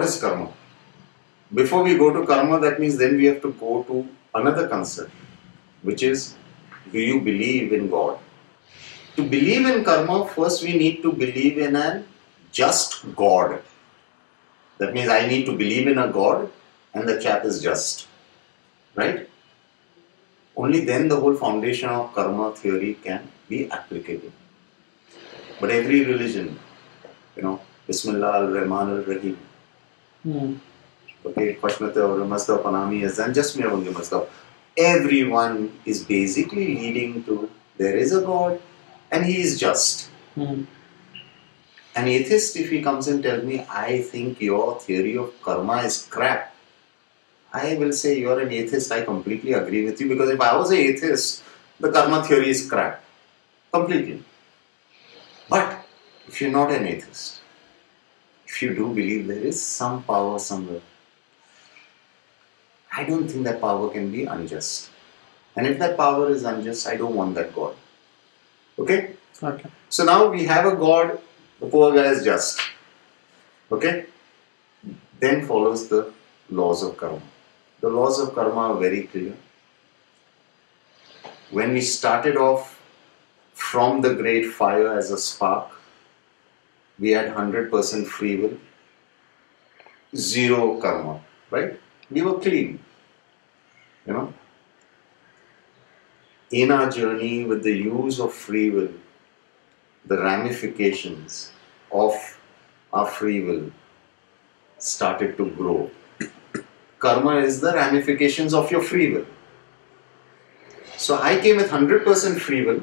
what is karma? Before we go to karma, that means then we have to go to another concept, which is, do you believe in God? To believe in karma, first we need to believe in a just God. That means I need to believe in a God and the chap is just. Right? Only then the whole foundation of karma theory can be applicable. But every religion, Bismillah al-Rahman al-Rahim. Okay, everyone is basically leading to there is a God and he is just. An atheist, if he comes and tells me, I think your theory of karma is crap, I will say, you're an atheist, I completely agree with you, because if I was an atheist, the karma theory is crap. Completely. But if you're not an atheist, if you do believe there is some power somewhere, I don't think that power can be unjust. And if that power is unjust, I don't want that God. Okay? Okay. So now we have a God, the poor guy is just. Okay? Then follows the laws of karma. The laws of karma are very clear. When we started off from the great fire as a spark, we had 100% free will, zero karma, right? We were clean, In our journey with the use of free will, the ramifications of our free will started to grow. Karma is the ramifications of your free will. So I came with 100% free will,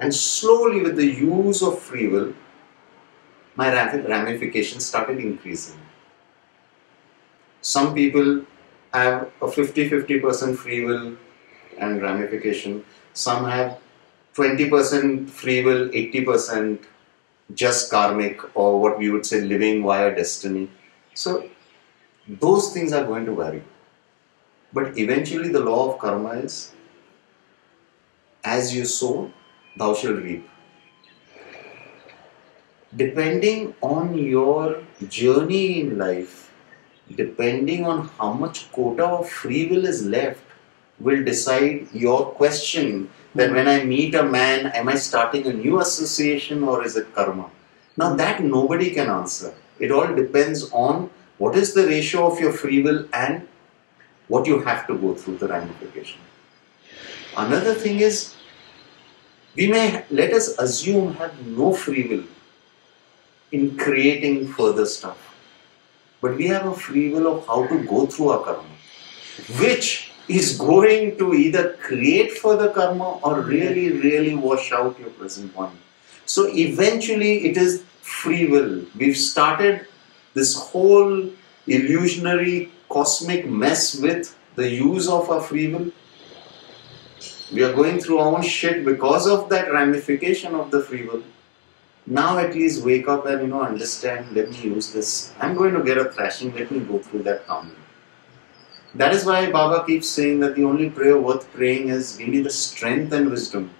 and slowly with the use of free will, my ramifications started increasing. Some people have a 50% free will and ramification. Some have 20% free will, 80% just karmic, or what we would say living via destiny. So those things are going to vary. But eventually the law of karma is, as you sow, thou shalt reap. Depending on your journey in life, depending on how much quota of free will is left, will decide your question that when I meet a man, am I starting a new association or is it karma? Now that nobody can answer. It all depends on what is the ratio of your free will and what you have to go through the ramification. Another thing is, we may, let us assume, have no free will in creating further stuff. But we have a free will of how to go through our karma, which is going to either create further karma or really wash out your present one. So eventually it is free will. We've started this whole illusionary cosmic mess with the use of our free will. We are going through our own shit because of that ramification of the free will. Now at least wake up and understand, let me use this. I'm going to get a thrashing, let me go through that calmly. That is why Baba keeps saying that the only prayer worth praying is, give me the strength and wisdom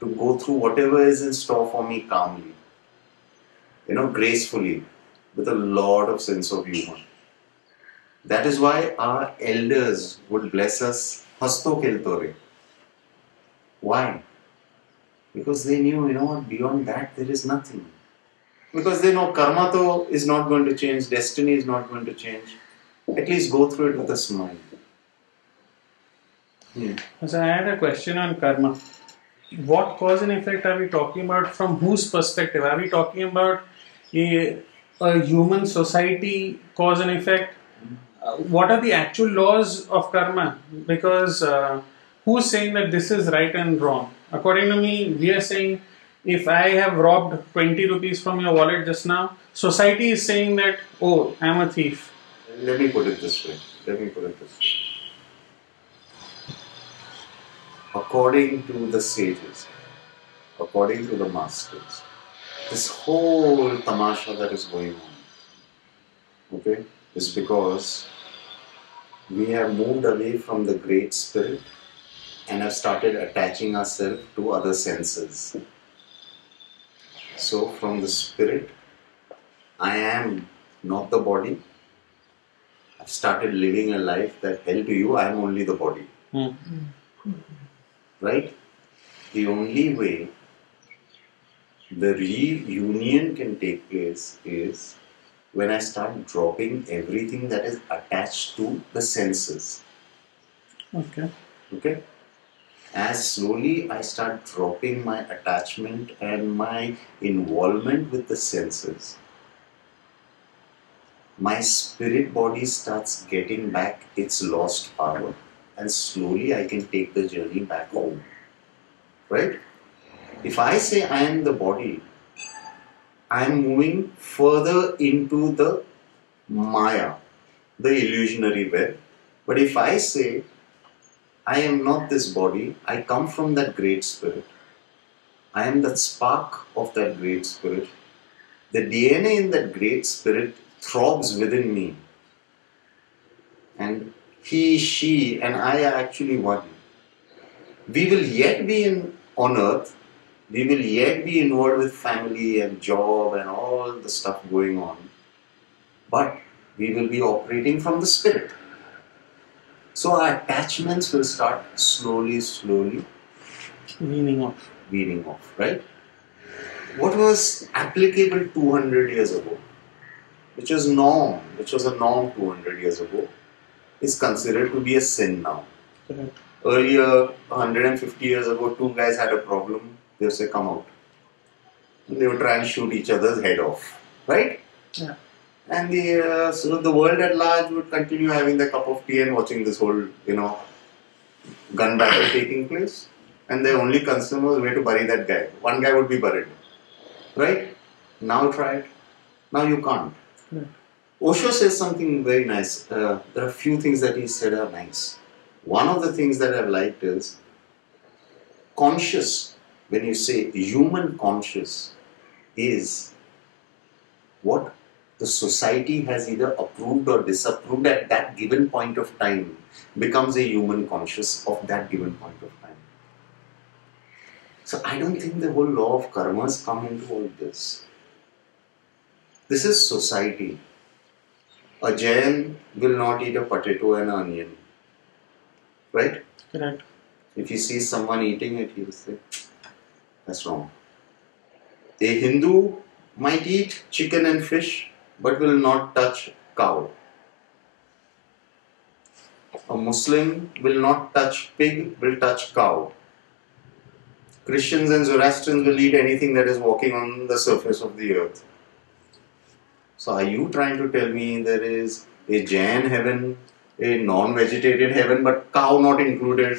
to go through whatever is in store for me calmly. Gracefully, with a lot of sense of humor. That is why our elders would bless us, Hasto Keltore. Why? Because they knew, beyond that there is nothing. Because they know karma is not going to change, destiny is not going to change. At least go through it with a smile. So I had a question on karma. What cause and effect are we talking about? From whose perspective? Are we talking about a human society cause and effect? What are the actual laws of karma? Because who's saying that this is right and wrong? According to me, we are saying if I have robbed 20 rupees from your wallet just now, society is saying that, oh, I'm a thief. Let me put it this way. According to the sages, according to the masters, this whole tamasha that is going on, is because we have moved away from the great spirit and have started attaching ourselves to other senses. So from the spirit, I am not the body. I've started living a life that hell to you, I'm only the body. Right? The only way the reunion can take place is when I start dropping everything that is attached to the senses. Okay. Okay? As slowly I start dropping my attachment and my involvement with the senses, my spirit body starts getting back its lost power, and slowly I can take the journey back home. Right? If I say I am the body, I am moving further into the Maya, the illusionary web. But if I say I am not this body, I come from that great spirit, I am the spark of that great spirit, the DNA in that great spirit throbs within me, and he, she, and I are actually one. We will yet be on earth, we will yet be involved with family and job and all the stuff going on, but we will be operating from the spirit. So our attachments will start slowly Weaning off. weaning off, right? What was applicable 200 years ago, which was a norm 200 years ago, is considered to be a sin now. Correct. Earlier, 150 years ago, two guys had a problem, they would say, come out. And they would try and shoot each other's head off, right? Yeah. And so the world at large would continue having their cup of tea and watching this whole, gun battle taking place. And their only concern was where to bury that guy. One guy would be buried, right? Now try it. Now you can't. Correct. Osho says something very nice. There are a few things that he said are nice. One of the things that I've liked is conscious. When you say human conscious is what the society has either approved or disapproved at that given point of time, becomes a human conscious of that given point of time. So I don't think the whole law of karma has come into all this. This is society. A Jain will not eat a potato and an onion. Right? Correct. If he sees someone eating it, he will say, that's wrong. A Hindu might eat chicken and fish, but will not touch cow. A Muslim will not touch pig, will touch cow. Christians and Zoroastrians will eat anything that is walking on the surface of the earth. So are you trying to tell me there is a Jain heaven, a non-vegetarian heaven, but cow not included?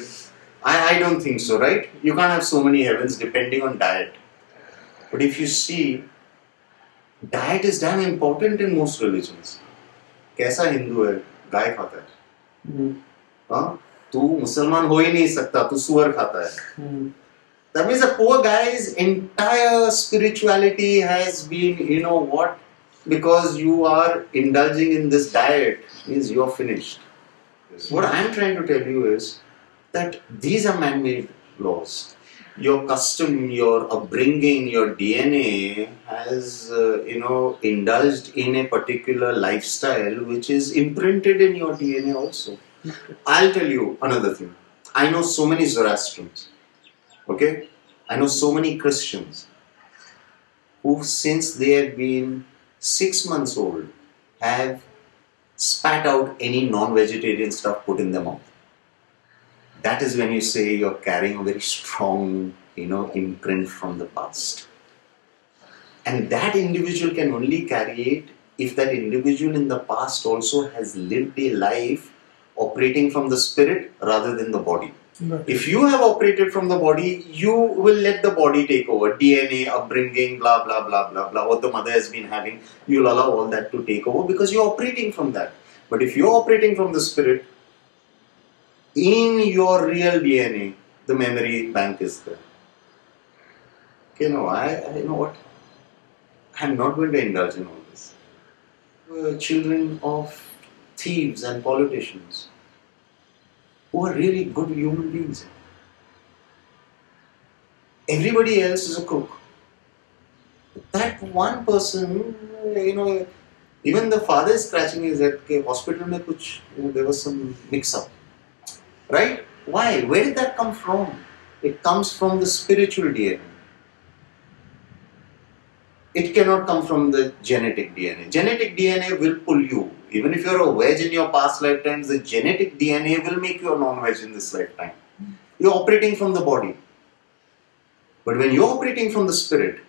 I don't think so, right? You can't have so many heavens depending on diet. But if you see, diet is damn important in most religions. कैसा हिंदू है गाय खाता है हाँ तू मुसलमान हो ही नहीं सकता तू सुअर खाता है That means the poor guy's entire spirituality has been, because you are indulging in this diet, means you're finished. What I'm trying to tell you is that these are man-made laws. Your custom, your upbringing, your DNA has, indulged in a particular lifestyle which is imprinted in your DNA also. I'll tell you another thing. I know so many Zoroastrians. Okay? I know so many Christians who, since they have been 6 months old, have spat out any non-vegetarian stuff put in their mouth. That is when you say you're carrying a very strong, imprint from the past. And that individual can only carry it if that individual in the past also has lived a life operating from the spirit rather than the body. Right. If you have operated from the body, you will let the body take over. DNA, upbringing, blah, blah, blah, blah, blah. What the mother has been having, you'll allow all that to take over because you're operating from that. But if you're operating from the spirit, in your real DNA, the memory bank is there. Okay, no, you know what? I'm not going to indulge in all this. Children of thieves and politicians who are really good human beings. Everybody else is a crook. That one person, Even the father is scratching his head. Okay, hospital mein kuch, there was some mix-up, right? Why? Where did that come from? It comes from the spiritual DNA. It cannot come from the genetic DNA. Genetic DNA will pull you. Even if you're a veg in your past lifetimes, the genetic DNA will make you a non-veg in this lifetime. You're operating from the body. But when you're operating from the spirit,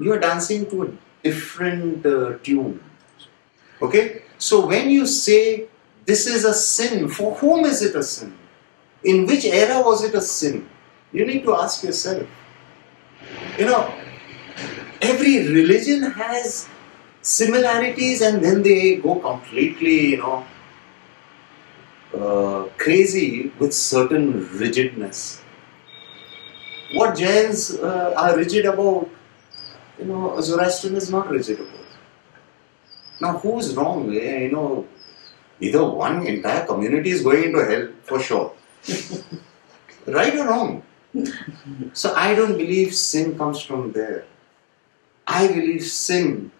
you are dancing to a different tune. Okay? So when you say this is a sin, for whom is it a sin? In which era was it a sin? You need to ask yourself. You know, every religion has similarities and then they go completely, crazy with certain rigidness. What Jains are rigid about, Zoroastrian is not rigid about. Now, who's wrong? Either one entire community is going into hell for sure. Right or wrong? So I don't believe sin comes from there. I believe sin,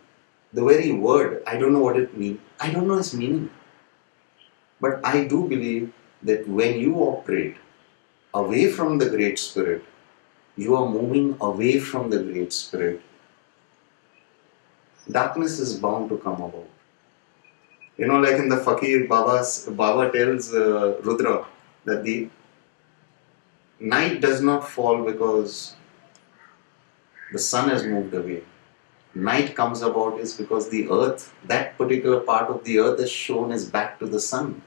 the very word, I don't know what it means. I don't know its meaning. But I do believe that when you operate away from the Great Spirit, you are moving away from the Great Spirit. Darkness is bound to come about. Like in the Fakir, Baba tells Rudra that the night does not fall because the sun has moved away. Night comes about is because the earth, that particular part of the earth is shown as back to the sun.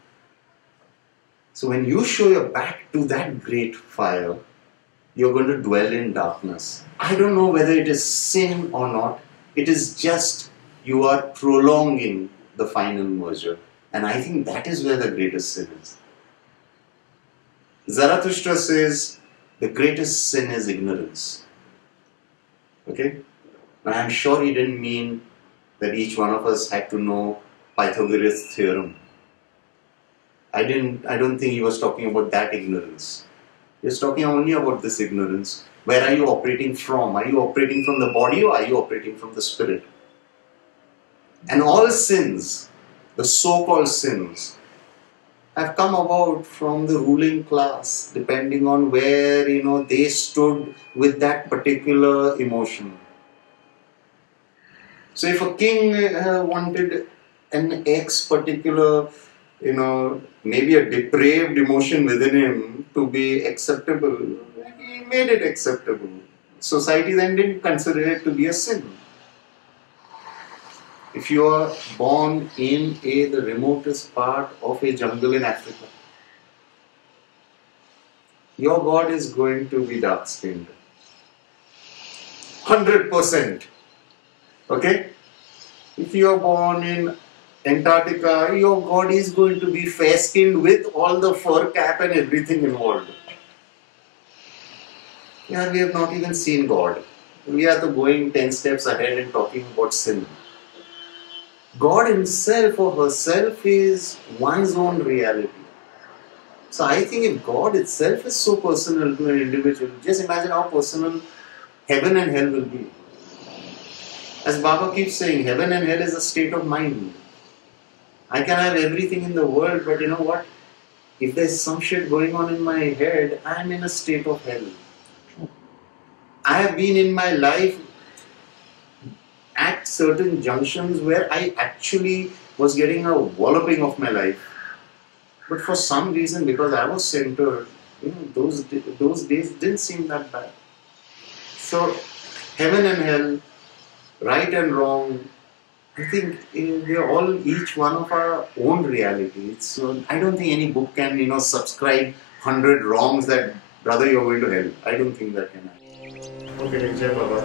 So when you show your back to that great fire, you're going to dwell in darkness. I don't know whether it is sin or not. It is just you are prolonging the final merger. And I think that is where the greatest sin is. Zarathustra says the greatest sin is ignorance. Okay? Now I'm sure he didn't mean that each one of us had to know Pythagoras' theorem. I don't think he was talking about that ignorance. He was talking only about this ignorance. Where are you operating from? Are you operating from the body or are you operating from the spirit? And all sins, the so-called sins, have come about from the ruling class, depending on where they stood with that particular emotion. So if a king wanted an particular, maybe a depraved emotion within him to be acceptable, he made it acceptable. Society then didn't consider it to be a sin. If you are born in the remotest part of a jungle in Africa, your God is going to be dark-skinned. 100%. Okay? If you are born in Antarctica, your God is going to be fair-skinned with all the fur cap and everything involved. Yeah, we have not even seen God. We are going 10 steps ahead and talking about sin. God himself or herself is one's own reality. So I think if God itself is so personal to an individual, just imagine how personal heaven and hell will be. As Baba keeps saying, heaven and hell is a state of mind. I can have everything in the world, but you know what? If there's some shit going on in my head, I'm in a state of hell. I have been in my life at certain junctions where I actually was getting a walloping of my life. But for some reason, because I was centered, those days didn't seem that bad. So, heaven and hell, right and wrong, I think they're all each one of our own reality. So I don't think any book can, subscribe 100 wrongs that, brother, you're going to hell. I don't think that can happen. Okay, Jai Baba.